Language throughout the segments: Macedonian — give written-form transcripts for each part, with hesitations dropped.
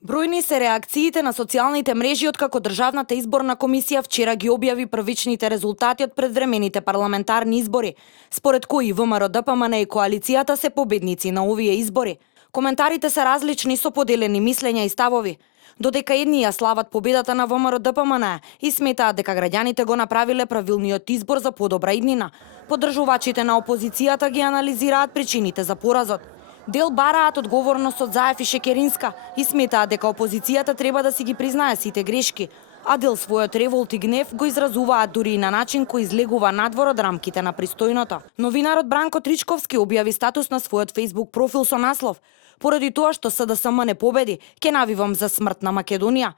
Бројни се реакциите на социјалните мрежи откако Државната изборна комисија вчера ги објави првичните резултати од предвремените парламентарни избори, според кои ВМРО, ДПМН и коалицијата се победници на овие избори. Коментарите се различни со поделени мислења и ставови. Додека едни ја слават победата на ВМРО ДПМН и сметаат дека граѓаните го направиле правилниот избор за подобра иднина, поддржувачите на опозицијата ги анализираат причините за поразот. Дел бараат одговорност од Заев и Шекеринска и сметаат дека опозицијата треба да си ги признае сите грешки, а дел својот револт и гнев го изразуваат дури и на начин кој излегува надвор од рамките на пристојното. Новинарот Бранко Тричковски објави статус на својот Facebook профил со наслов: "Поради тоа што СДСМ не победи, ќе навивам за смрт на Македонија."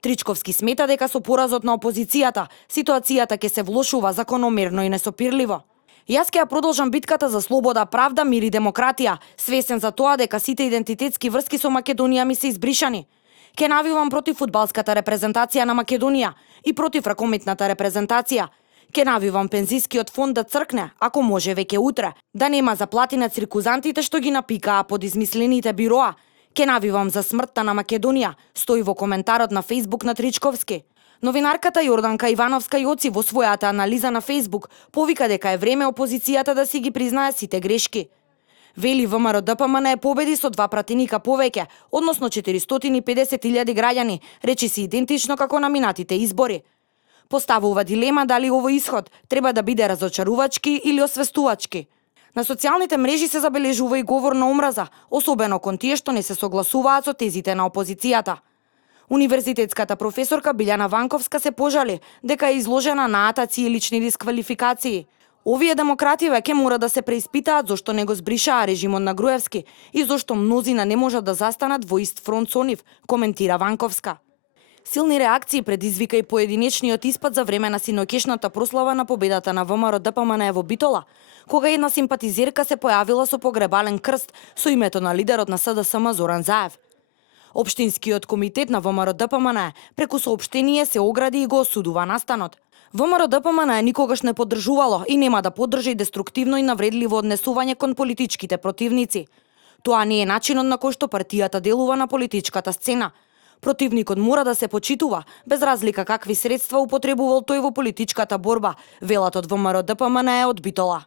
Тричковски смета дека со поразот на опозицијата, ситуацијата ќе се влошува закономерно и несопирливо. Јас ќе ја продолжам битката за слобода, правда, мир и демократија, свесен за тоа дека сите идентитетски врски со Македонија ми се избришани. Ќе навивам против фудбалската репрезентација на Македонија и против ракометната репрезентација. Ќе навивам пензискиот фонд да цркне, ако може веќе утре, да нема заплати на циркузантите што ги напикаа под измислените бироа. Ќе навивам за смртта на Македонија, стои во коментарот на Facebook на Тричковски. Новинарката Јорданка Ивановска Јоци во својата анализа на Facebook повика дека е време опозицијата да си ги признае сите грешки. Вели ВМРО ДПМН победи со 2 пратеника повеќе, односно 450.000 граѓани, речиси идентично како на минатите избори. Поставува дилема дали овој исход треба да биде разочарувачки или освестувачки. На социјалните мрежи се забележува и говор на омраза, особено кон тие што не се согласуваат со тезите на опозицијата. Универзитетската професорка Билјана Ванковска се пожали дека е изложена на атаци и лични дисквалификации. Овие демокративе ќе мора да се преиспитаат зошто не го збришаа режимот на Груевски и зошто мнозина не можат да застанат во ист фронт со нив, коментира Ванковска. Силни реакции предизвика и поединечниот испад за време на синоќешната прослава на победата на ВМРО ДПМН во Битола, кога една симпатизерка се појавила со погребален крст со името на лидерот на СДСМ Зоран Заев. Општинскиот комитет на ВМРО ДПМН преку соопштение се огради и го осудува настанот. ВМРО ДПМН никогаш не поддржувало и нема да поддржи деструктивно и навредливо однесување кон политичките противници. Тоа не е начинот на кој што партијата делува на политичката сцена. Противникот мора да се почитува, без разлика какви средства употребувал тој во политичката борба, велат од ВМРО ДПМН од Битола.